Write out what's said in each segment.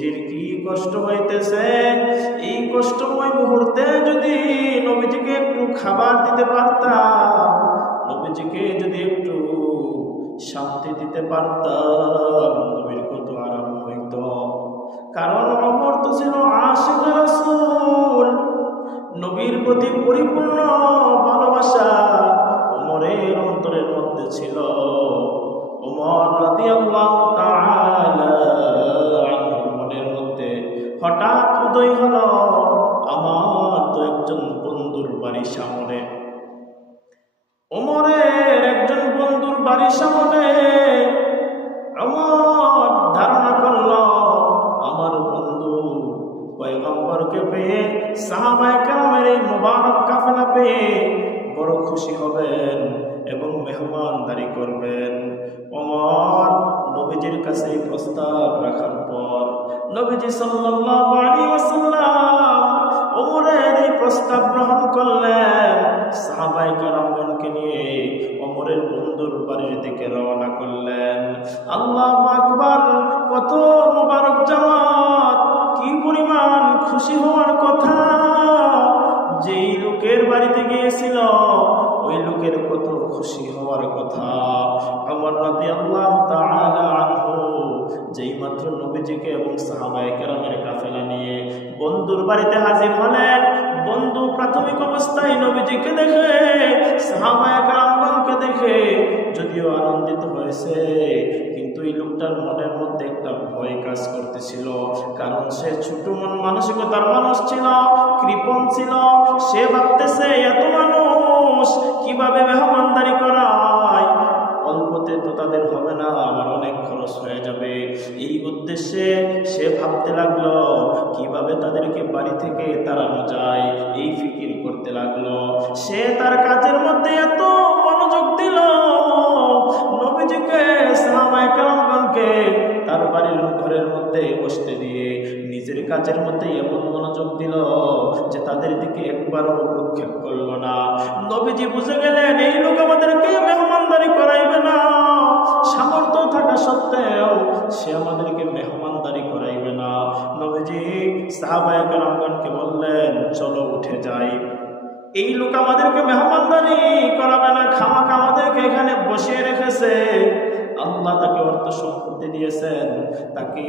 নবীজির কি কষ্ট হইতেছে, এই কষ্টময় মুহূর্তে যদি নবীজিকে একটু খাবার দিতে পারতাম, নবীজিকে যদি একটু শান্তি দিতে পারতাম, নবীর কত আরাম হইত। কারণ ওমর তো ছিল আশিক রাসূল, নবীর প্রতি পরিপূর্ণ ভালোবাসা ওমরের অন্তরের মধ্যে ছিল। ওমর রাদিয়াল্লাহু তাআলা আনহুর মনের মধ্যে হঠাৎ উদয় হলো, আমার তো একজন বন্ধুর বাড়ির সামনে, ওমরের একজন বন্ধুর বাড়ির সামনে ওমর ধারণা করলো আমার বন্ধু পয়গম্বরকে পেয়ে, সাহাবায়ে কেরামের এই মুবারক কাফেলা পেয়ে বড় খুশি হবেন এবং মেহমানদারি করবেন। ওমর নবীজির কাছে প্রস্তাব রাখার পর নবীজি সাল্লাল্লাহু আলাইহি ওয়াসাল্লাম ওমরের এই প্রস্তাব গ্রহণ করলেন। সাহাবায়ে কেরামগণকে নিয়ে ওমরের বন্ধুর বাড়ির দিকে রওনা করলেন। আল্লাহু আকবার! কত মুবারক জামাত, কি পরিমাণ খুশি হওয়ার কথা! যেই লোকের বাড়িতে গিয়েছিল ওই লোকের কত খুশি হওয়ার কথা। ওমর রাদিয়াল্লাহু তাআলা আনহু যেই মাত্র নবীজিকে এবং সাহাবায়ে কেরামের কাফেলা নিয়ে বন্ধুর বাড়িতে হাজির হলেন, বন্ধু প্রাথমিক অবস্থায় নবীজিকে দেখে, সাহাবায়ে কেরামগণকে দেখে যদিও আনন্দিত হয়েছে, কিন্তু এই লোকটার মনের মধ্যে একটা ভয় কাজ করতেছিল। কারণ সে ছোট মন মানসিকতার মানুষ ছিল, কৃপণ ছিল। সে ভাবতেছে এত মানুষ কিভাবে মেহমানদারি করায়, অল্পতে তো তাদের হবে না, আমার অনেক খরচ হয়ে যাবে। এই উদ্দেশ্যে সে ভাবতে লাগলো কিভাবে তাদেরকে বাড়ি থেকে তাড়ানো যায়, এই ফিকির করতে লাগলো। সে তার কাজের মধ্যে এত মনোযোগ দিল, নবীজিকে সাহাবায়ে কেরামগণকে তার বাড়ির ঘরের মধ্যে বসতে দিয়ে নিজের কাজের মধ্যে এমন মনোযোগ দিল যে তাদের দিকে একবারও প্রক্ষেপ করলো না। নবীজি বুঝে গেলেন এই লোক আমাদেরকে মেহমানদারি করাইবে না, সামর্থ্য থাকা সত্ত্বেও সে আমাদেরকে মেহমানদারি করাইবে না। নবীজি সাহাবায়ে কেরামগণকে বললেন, চলো উঠে যাই, এই লোক আমাদেরকে মেহমানদারি করাবে না, খামাখা আমাদেরকে এখানে বসিয়ে রেখেছে। আল্লাহ তাকে অর্থ সম্পত্তি দিয়েছেন, তাকে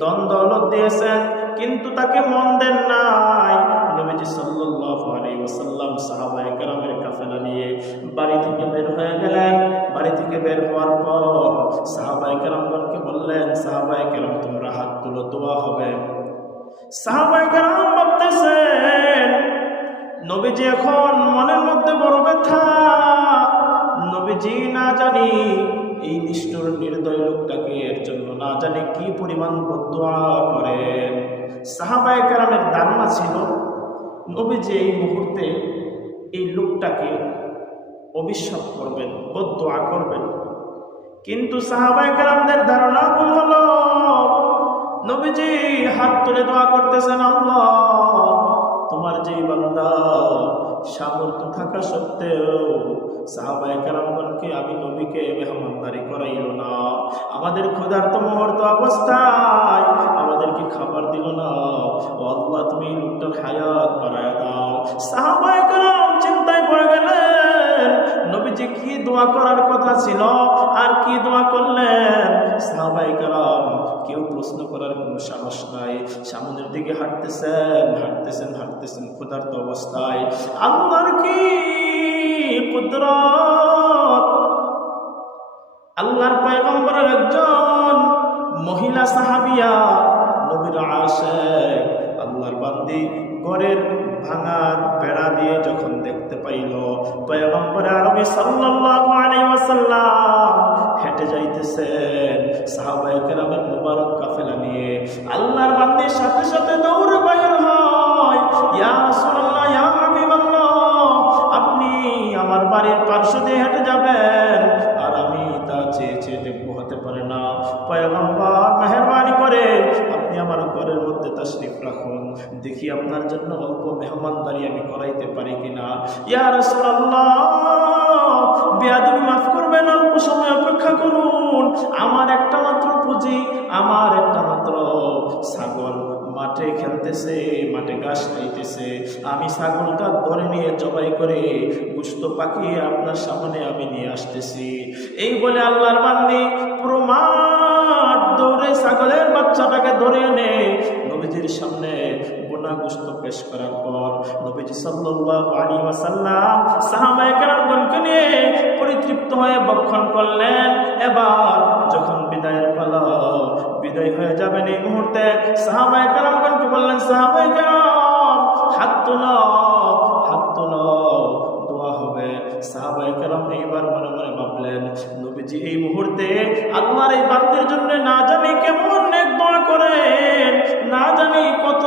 ধন দৌলত দিয়েছেন, কিন্তু তাকে মন দেন নাই। নবীজি সাল্লাল্লাহু আলাইহি ওয়াসাল্লাম সাহাবায়ে কেরামের কাফেলা নিয়ে বাড়ি থেকে বের হয়ে গেলেন। বাড়ি থেকে বের হওয়ার পর সাহাবায়ে কেরামগণকে বললেন, সাহাবায়ে কেরাম তোমরা হাত তুলো, দোয়া হবে। সাহাবায়ে কেরাম ভাবতেছেন নবীজি এখন মনের মধ্যে বড় ব্যথা, নবীজি না জানি এই নিষ্ঠুর নির্দয় লোকটাকে এর জন্য না জানি কি পরিমাণ বদদোয়া করেন। সাহাবায়ে কেরামের ধারণা ছিল নবীজি এই মুহূর্তে এই লোকটাকে অভিশাপ করবেন, বদদোয়া করবেন, কিন্তু সাহাবায়ে কেরামদের ধারণা ভুল হলো। নবীজি হাত তুলে দোয়া করতেছেন, আল্লাহ তোমার যেই বান্দা সামর্থ্য থাকা সত্ত্বেও সাহাবায়ে কেরামগণকে আমি নবীকে মেহমানদারি করাইল না, আমাদের ক্ষুধার্ত মুহূর্ত অবস্থায় আমাদেরকে খাবার দিল না, ও আল্লাহ তুমি লোকটার হায়াত বাড়ায় দাও। সাহাবায়ে কেরাম চিন্তায় পড়ে গেলেন নবীজি কি দোয়া করার কথা ছিল আর কি দোয়া করলেন। সাহাবায়ে কেরাম কেউ প্রশ্ন করার কোনো সাহস নাই, সামনের দিকে হাঁটতেছেন হাঁটতেছেন হাঁটতেছেন ক্ষুধার্ত অবস্থায়। আল্লাহর কি কুদরত! আল্লাহর পয়গম্বরের একজন মহিলা সাহাবিয়া, নবীর আশিক, আল্লাহর বান্দি ঘরের ভাঙা বেড়া দিয়ে যখন দেখতে পাইল পয়গম্বর আরবি সাল্লাল্লাহু আলাইহি ওয়াসাল্লাম হেঁটে যাইতেছেন সাহাবায়ে কেরামের মুবারক কাফেলা নিয়ে, আল্লাহর বান্দির সাথে সাথে দৌড়ে বাইর হয়, ইয়া রাসূলুল্লাহ, ইয়া হাবিবাল্লাহ, আপনি আমার বাড়ির পার্শ্ব দিয়ে হেঁটে যাবেন আর আমি তা চেয়ে চেয়ে দেখবো, হতে পারে না। পয়গম্বর মেহেরবানি করে আপনি আমার ঘরের মধ্যে তাশরিফ রাখুন, দেখি আপনার জন্য অল্প মেহমানদারি আমি করাইতে পারি কিনা। ইয়া রাসূলুল্লাহ, বেয়াদবি মাফ করবেন, অল্প সময় অপেক্ষা করুন, আমার একটা মাত্র পুঁজি, আমার একটা মাত্র ছাগল মাঠে খেলতেছে, মাঠে ঘাস খাইতেছে, আমি ছাগলটা ধরে নিয়ে জবাই করে গোশত পাকিয়ে আপনার সামনে আমি নিয়ে আসতেছি। এই বলে আল্লাহর বান্দি পুরো মাঠ দৌড়ে ছাগলের বাচ্চাটাকে ধরে এনে নবীজির সামনে বোনা গোশত পেশ করার পর নবীজি সাল্লাল্লাহু আলাইহি ওয়াসাল্লাম সাহাবায়ে কেরামগণকে নিয়ে পরিতৃপ্ত হয়ে ভক্ষণ করলেন। এবার যখন বিদায়ের পালা, বিদায় হয়ে যাবেন এই মুহূর্তে সাহাবায়ে কেরামগণকে বললেন, সাহাবায়ে কেরাম হাত তোলো, হাত তোলো, দোয়া হবে। সাহাবায়ে কেরাম এইবার মনে মনে ভাবলেন, নবীজি এই মুহূর্তে আল্লাহর এই বান্দার জন্য না জানি কেমন নেক দোয়া করেন, না জানি কত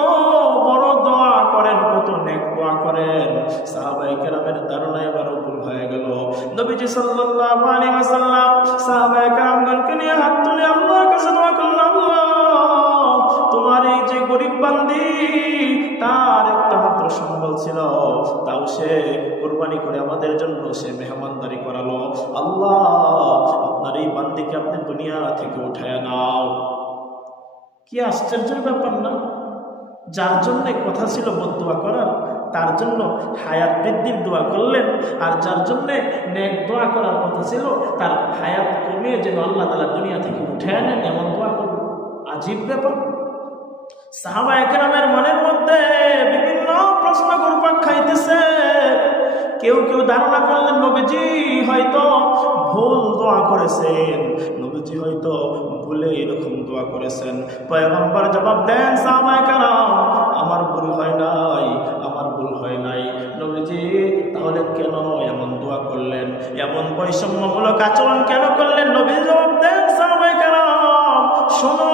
বড় দোয়া করেন, কত নেক দোয়া করেন। সাহাবায়ে কেরামের ধারণা এবার ভুল হয়ে গেল। নবীজি সাল্লাল্লাহু আলাইহি ওয়াসাল্লাম সাহাবায়ে কেরামগণকে নিয়ে হাত তুলে আল্লাহর কাছে দোয়া করলেন, আল্লাহ তোমার এই যে গরিব বান্দি, তার একটা মাত্র সম্বল ছিল, তাও সে কুরবানি করে আমাদের জন্য সে মেহমানদারি করালো। আল্লাহ আপনার এই বান্দিকে আপনি দুনিয়া থেকে উঠায় নাও। কি আশ্চর্যের ব্যাপার না? যার জন্য কথা ছিল বদদোয়া করার, তার জন্য হায়াত বৃদ্ধির দোয়া করলেন, আর যার জন্য নেক দোয়া করার কথা ছিল তার হায়াত কমিয়ে যেন আল্লাহ তাআলা দুনিয়া থেকে উঠে আনেন, এমন দোয়া করল। আজীব ব্যাপার। সাহাবায়ে কেরামের মনের মধ্যে বিভিন্ন প্রশ্ন ঘুরপাক খাইতেছে। কেউ কেউ ধারণা করলেন নবীজি হয়তো ভুল দোয়া করেছেন, নবীজি হয়তো ভুলে এরকম দোয়া করেছেন। পয়গম্বর জবাব দেন, সাহাবায়ে কেরাম আমার ভুল হয় নাই, আমার ভুল হয় নাই। নবীজি তাহলে কেন এমন দোয়া করলেন, এমন বৈষম্যমূলক আচরণ কেন করলেন? নবী জবাব দেন, সাহাবায়ে কেরাম শোনো,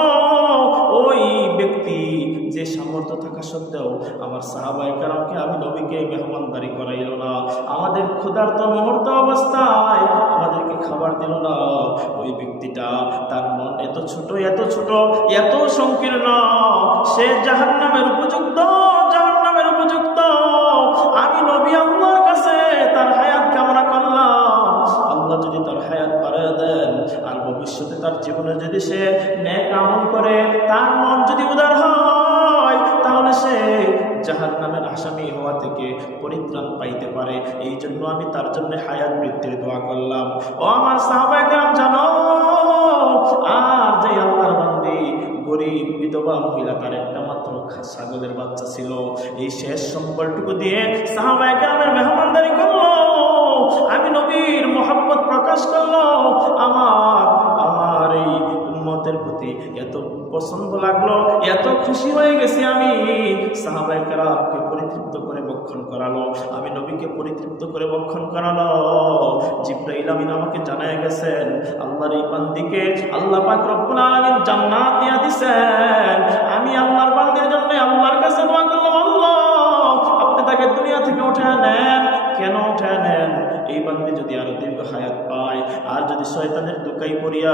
ওই ব্যক্তি যে সামর্থ্য থাকা সত্ত্বেও আমার সাহাবায়ে কেরামকে আমি নবীকে মেহমানদারি করাইল না, আমাদের ক্ষুধার্ত মুহূর্ত অবস্থায় আমাদেরকে খাবার দিল না, ওই ব্যক্তিটা তার মন এত ছোট, এত ছোট, এত সংকীর্ণ, সে জাহান্নামের উপযুক্ত, জাহান্নামের উপযুক্ত। আমি নবী আল্লাহর কাছে তার হায়াত কামনা করলাম, আল্লাহ যদি তার হায়াত বাড়ায় দেন আর ভবিষ্যতে তার জীবনে যদি সে নেক আমল করে, তার মন যদি উদার হয়, তাহলে সে জাহান্নামের আসামি হওয়া থেকে পরিত্রাণ পাইতে পারে। এই জন্য আমি তার জন্য হায়াত বৃদ্ধির দোয়া করলাম। ও আমার সাহাবায়ে কেরাম জানো, আর যে আল্লাহর বান্দি গরিব বিধবা মহিলা, তার একটা মাত্র ছাগলের বাচ্চা ছিল, এই শেষ সম্বলটুকু দিয়ে সাহাবায়ে কেরামের মেহমানদারি করলো, আমি নবীর মহব্বত প্রকাশ করলো, আমার এই উম্মতের প্রতি এত পছন্দ লাগলো, এত খুশি হয়ে গেছি আমি। সাহাবায়ে কেরামকে পরিতৃপ্ত করে ভক্ষণ করালো, আমি নবীকে পরিতৃপ্ত করে ভক্ষণ করালো। জিবরাইল আমিন আমাকে জানায় গেছেন, আল্লাহর এই বান্দিকে আল্লাহ পাক রব্বুল আলামিন জান্নাত দিয়া দিবেন। আমি আল্লাহর বান্দির জন্য আল্লাহর কাছে দোয়া করলাম, আল্লাহ আপনি তাকে দুনিয়া থেকে উঠায় নেন। কেন উঠায় নেন? এই বান্দি যদি আরো দীর্ঘ হায়াত পায়, আর যদি শয়তানের দুকাই পড়িয়া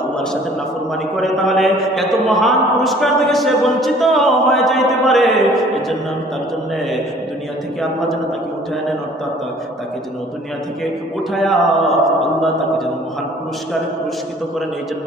আল্লাহর সাথে নাফরমানি করে, তাহলে এত মহান পুরস্কার থেকে সে বঞ্চিত হয়ে যাইতে পারে। এজন্য আমি তার জন্য দুনিয়া থেকে আল্লাহ যেন তাকে উঠায় নেন, অর্থাৎ তাকে যেন দুনিয়া থেকে উঠায়া আল্লাহ তাকে যেন মহান পুরস্কারে পুরস্কৃত করেন। এই জন্য